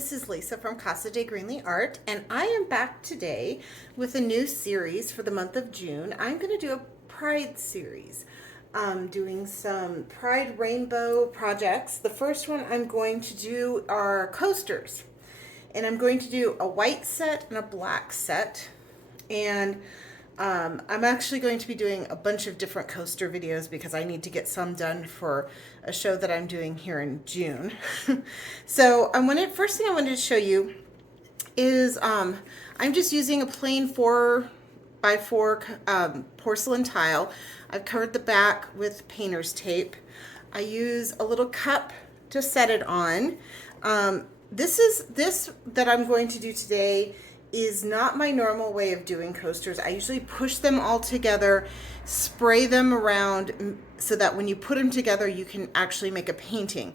this is Lisa from Casa de Greenlee Art, and I am back today with a new series for the month of June. I'm going to do a Pride series, doing some Pride rainbow projects. The first one I'm going to do are coasters, and I'm going to do a white set and a black set, and I'm actually going to be doing a bunch of different coaster videos because I need to get some done for a show that I'm doing here in June. So first thing I wanted to show you is I'm just using a plain 4x4 porcelain tile. I've covered the back with painter's tape. I use a little cup to set it on. This that I'm going to do today is not my normal way of doing coasters. I usually push them all together, spray them around so that when you put them together, you can actually make a painting.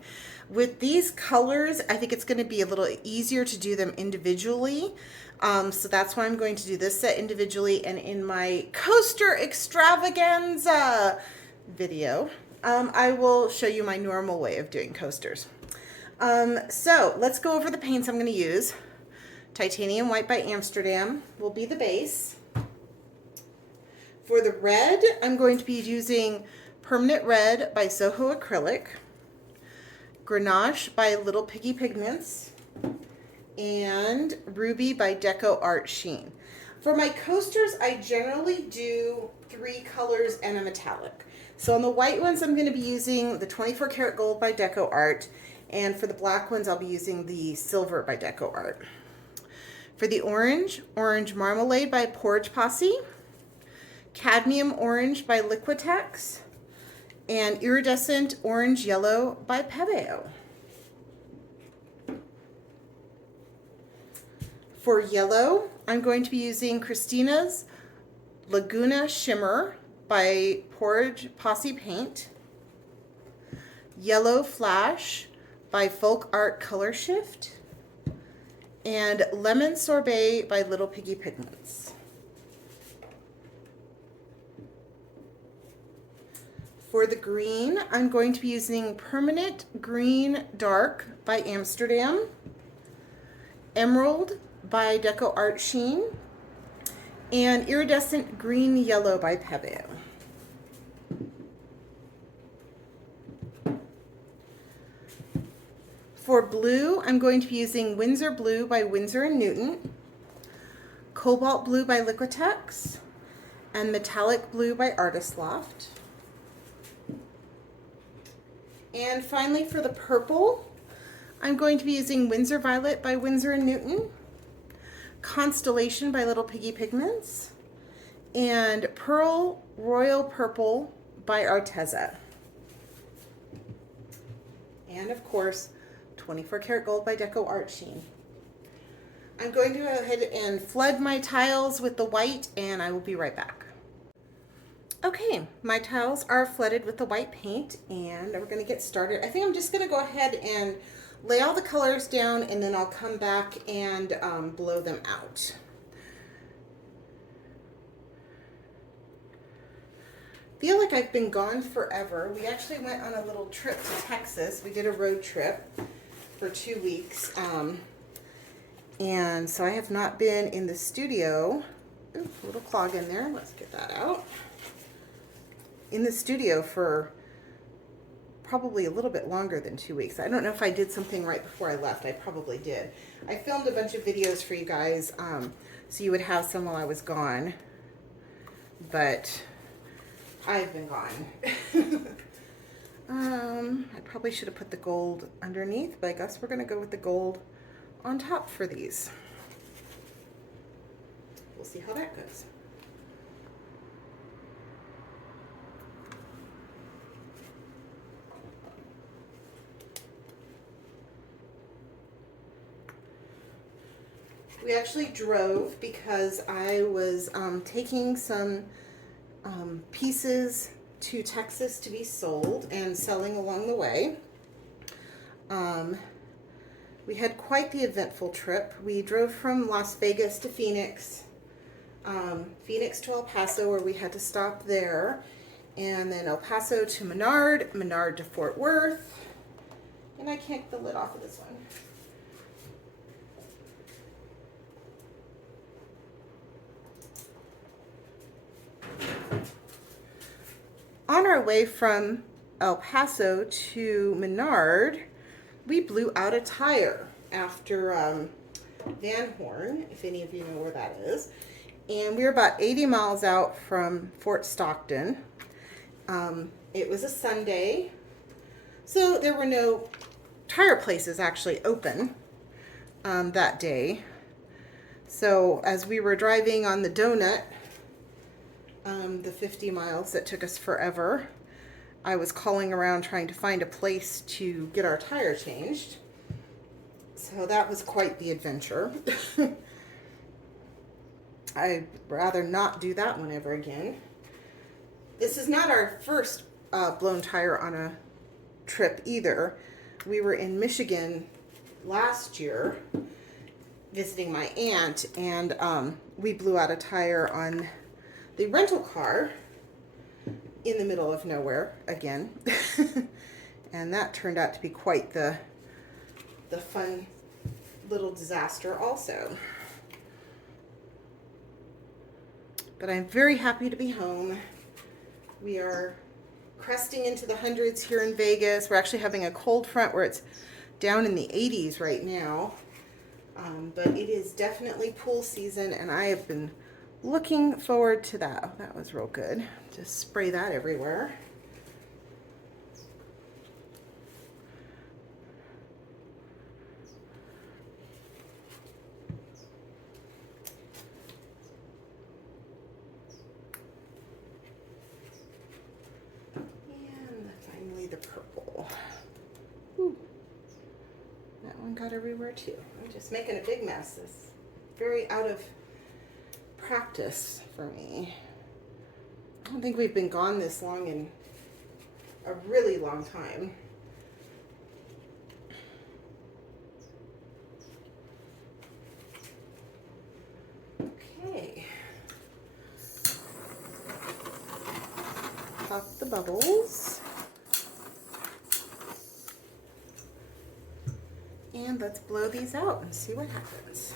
With these colors, I think it's going to be a little easier to do them individually. So that's why I'm going to do this set individually. And in my coaster extravaganza video, I will show you my normal way of doing coasters. So let's go over the paints I'm going to use. Titanium White by Amsterdam will be the base. For the red, I'm going to be using Permanent Red by Soho Acrylic, Grenache by Little Piggy Pigments, and Ruby by Deco Art Sheen. For my coasters, I generally do 3 colors and a metallic. So on the white ones, I'm going to be using the 24 karat gold by Deco Art, and for the black ones, I'll be using the silver by Deco Art. For the orange, Orange Marmalade by Porridge Posse, Cadmium Orange by Liquitex, and Iridescent Orange Yellow by Pebeo. For yellow, I'm going to be using Christina's Laguna Shimmer by Porridge Posse Paint, Yellow Flash by Folk Art Color Shift, and Lemon Sorbet by Little Piggy Pigments. For the green, I'm going to be using Permanent Green Dark by Amsterdam, Emerald by Deco Art Sheen, and Iridescent Green Yellow by Pebeo. For blue, I'm going to be using Winsor Blue by Winsor & Newton, Cobalt Blue by Liquitex, and Metallic Blue by Artist Loft. And finally, for the purple, I'm going to be using Winsor Violet by Winsor & Newton, Constellation by Little Piggy Pigments, and Pearl Royal Purple by Arteza. And of course, 24 karat gold by Deco Art Sheen. I'm going to go ahead and flood my tiles with the white, and I will be right back. Okay, my tiles are flooded with the white paint, and we're going to get started. I think I'm just going to go ahead and lay all the colors down, and then I'll come back and blow them out. Feel like I've been gone forever. We actually went on a little trip to Texas. We did a road trip for 2 weeks, and so I have not been in the studio. Ooh, a little clog in there. Let's get that out. In the studio for probably a little bit longer than 2 weeks. I don't know if I did something right before I left. I probably did. I filmed a bunch of videos for you guys, so you would have some while I was gone, but I've been gone. I probably should have put the gold underneath, but I guess we're going to go with the gold on top for these. We'll see how that goes. We actually drove because I was taking some pieces to Texas to be sold and selling along the way. We had quite the eventful trip. We drove from Las Vegas to Phoenix, Phoenix to El Paso, where we had to stop there, and then El Paso to Menard, Menard to Fort Worth, and I can't get the lid off of this one. on our way from El Paso to Menard, we blew out a tire after Van Horn, if any of you know where that is. And we were about 80 miles out from Fort Stockton. It was a Sunday, so there were no tire places actually open that day. So as we were driving on the donut, the 50 miles that took us forever, I was calling around trying to find a place to get our tire changed. So that was quite the adventure. I'd rather not do that one ever again. This is not our first blown tire on a trip either. We were in Michigan last year visiting my aunt, and we blew out a tire on the rental car in the middle of nowhere again. And that turned out to be quite the fun little disaster also. But I'm very happy to be home. We are cresting into the hundreds here in Vegas. We're actually having a cold front where it's down in the 80s right now. But it is definitely pool season, and I have been looking forward to that. Oh, that was real good. Just spray that everywhere. And finally the purple. Ooh. That one got everywhere too. I'm just making a big mess. It's very out of practice for me. I don't think we've been gone this long in a really long time. Okay. Pop the bubbles. And let's blow these out and see what happens.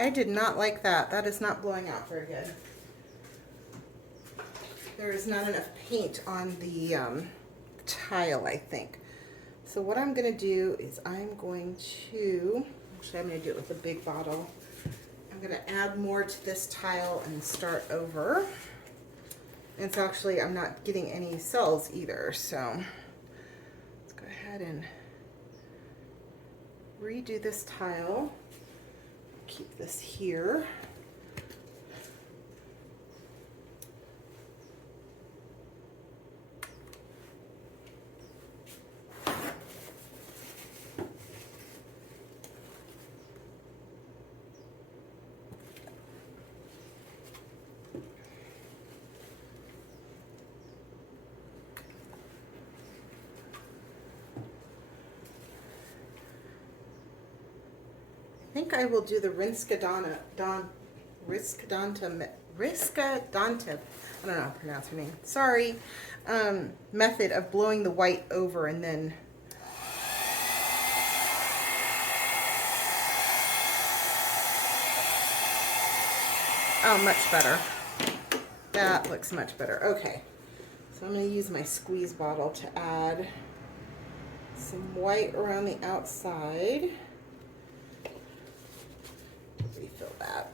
I did not like that. That is not blowing out very good. There is not enough paint on the tile, I think. So what I'm going to do is I'm going to do it with a big bottle. I'm going to add more to this tile and start over. And so actually I'm not getting any cells either. So let's go ahead and redo this tile. Keep this here. I think I will do the Riscadonta, I don't know how to pronounce her name, sorry, method of blowing the white over and then oh, much better. That looks much better. Okay, so I'm going to use my squeeze bottle to add some white around the outside. Refill that.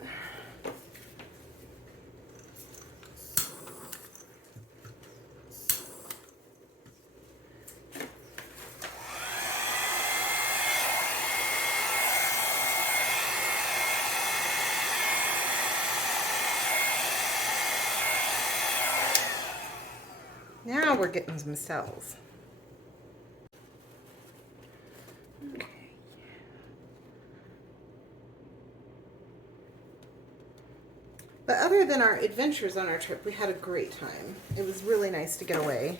Now we're getting some cells. Okay. But other than our adventures on our trip, we had a great time. It was really nice to get away.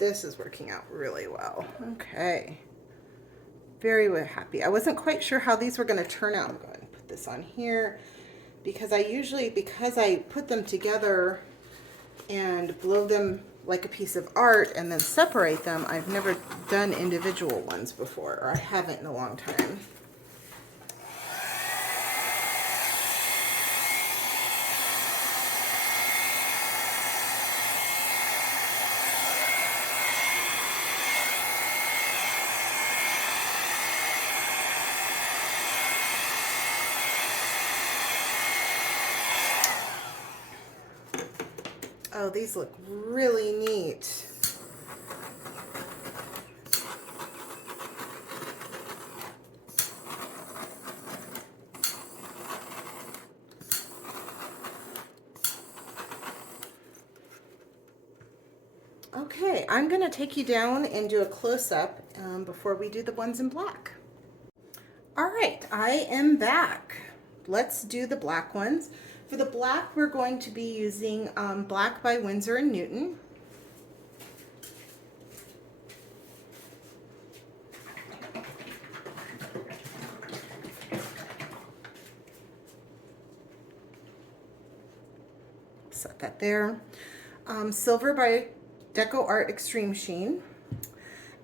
This is working out really well. Okay. Very happy. I wasn't quite sure how these were going to turn out. I'm going to put this on here because because I put them together and blow them like a piece of art and then separate them, I've never done individual ones before, or I haven't in a long time. Oh, these look really neat. Okay, I'm going to take you down and do a close-up before we do the ones in black. All right, I am back. Let's do the black ones. For the black, we're going to be using Black by Winsor & Newton. Set that there. Silver by Deco Art Extreme Sheen.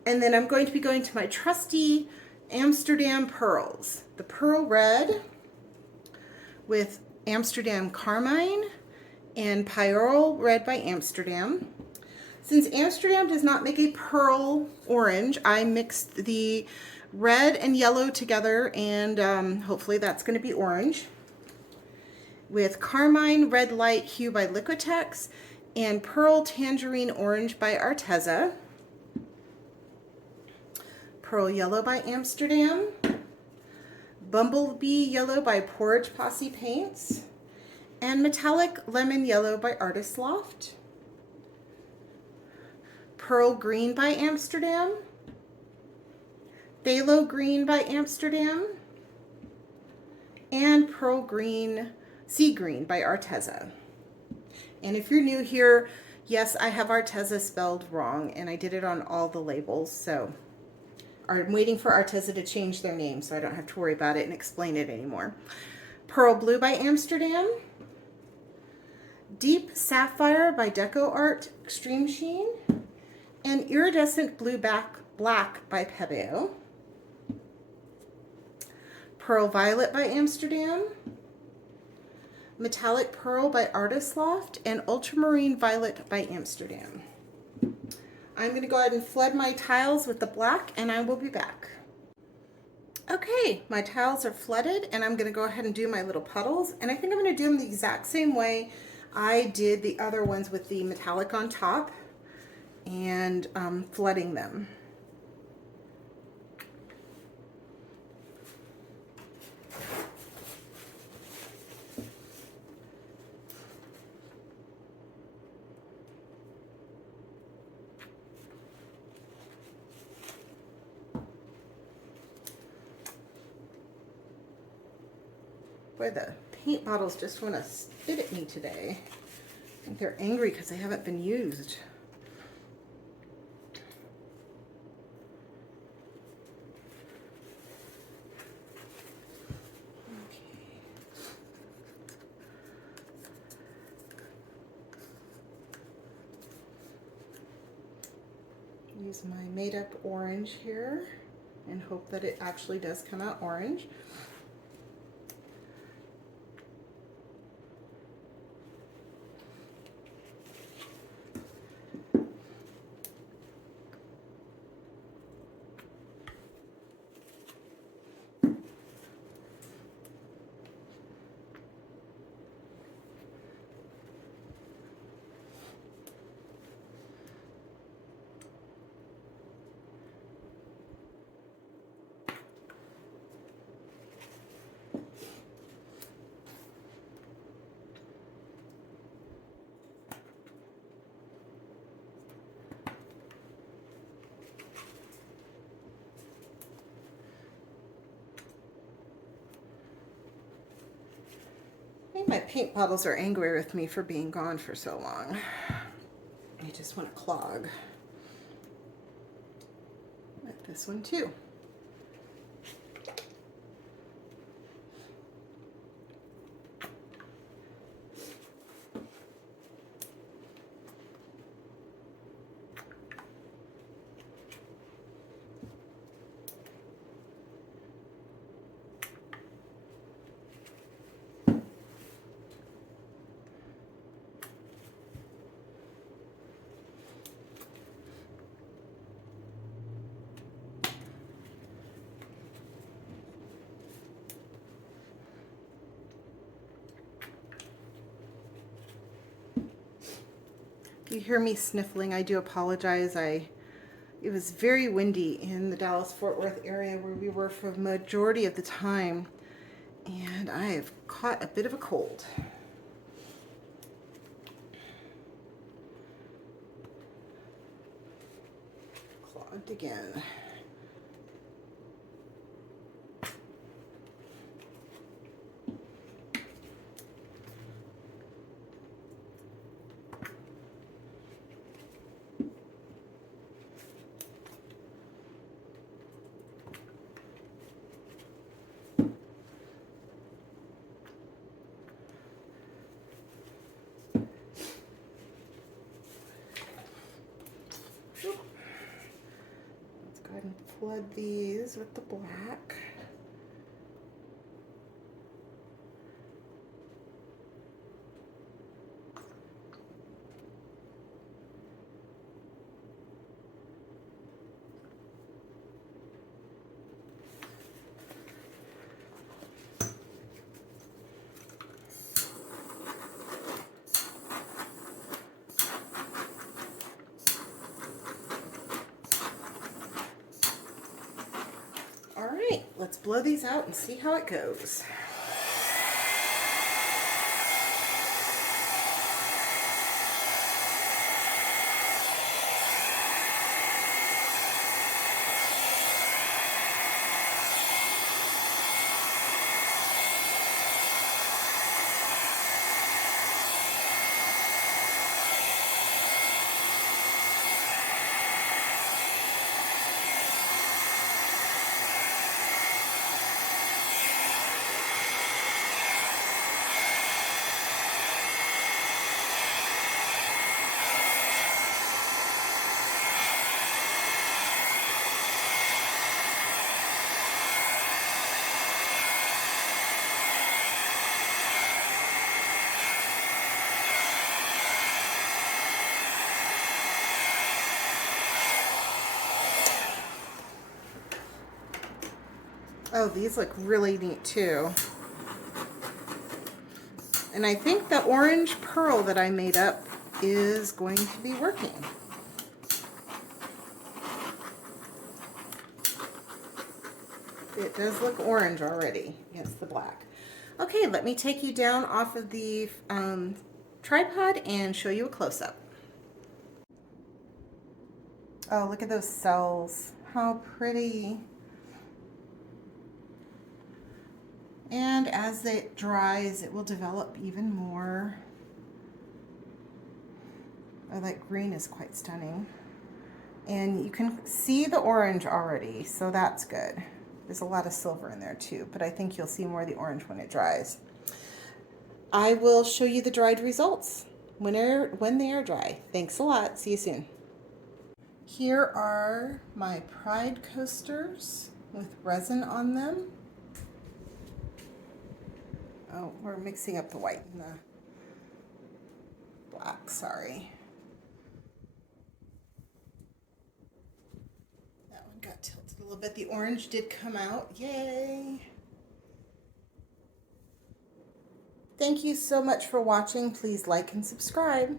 And then I'm going to be going to my trusty Amsterdam pearls. The pearl red with Amsterdam Carmine and Pyrrole Red by Amsterdam. Since Amsterdam does not make a pearl orange, I mixed the red and yellow together, and hopefully that's going to be orange, with Carmine Red Light Hue by Liquitex and Pearl Tangerine Orange by Arteza. Pearl Yellow by Amsterdam. Bumblebee Yellow by Porridge Posse Paints, and Metallic Lemon Yellow by Artist Loft. Pearl Green by Amsterdam. Phthalo Green by Amsterdam, and Pearl Green, Sea Green by Arteza. And if you're new here, yes, I have Arteza spelled wrong, and I did it on all the labels, so I'm waiting for Arteza to change their name so I don't have to worry about it and explain it anymore. Pearl Blue by Amsterdam. Deep Sapphire by Deco Art Extreme Sheen. And Iridescent Blue Black by Pebeo. Pearl Violet by Amsterdam. Metallic Pearl by Artist Loft. And Ultramarine Violet by Amsterdam. I'm going to go ahead and flood my tiles with the black, and I will be back. Okay, my tiles are flooded, and I'm going to go ahead and do my little puddles. And I think I'm going to do them the exact same way I did the other ones with the metallic on top and flooding them. Boy, the paint bottles just want to spit at me today. I think they're angry because they haven't been used. Use my made up orange here and hope that it actually does come out orange. I think my paint bottles are angry with me for being gone for so long. They just want to clog. this one too. If you hear me sniffling, I do apologize. It was very windy in the Dallas-Fort Worth area where we were for the majority of the time, and I have caught a bit of a cold. Clogged again. Let's go ahead and flood these with the black. All right, let's blow these out and see how it goes. Oh, these look really neat too. And I think the orange pearl that I made up is going to be working. It does look orange already against the black. Okay, let me take you down off of the tripod and show you a close-up. Oh, look at those cells. How pretty. And as it dries, it will develop even more. Oh, that green is quite stunning. And you can see the orange already, so that's good. There's a lot of silver in there too, but I think you'll see more of the orange when it dries. I will show you the dried results when they are dry. Thanks a lot. See you soon. Here are my Pride coasters with resin on them. Oh, we're mixing up the white and the black, sorry. That one got tilted a little bit. The orange did come out, yay. Thank you so much for watching. Please like and subscribe.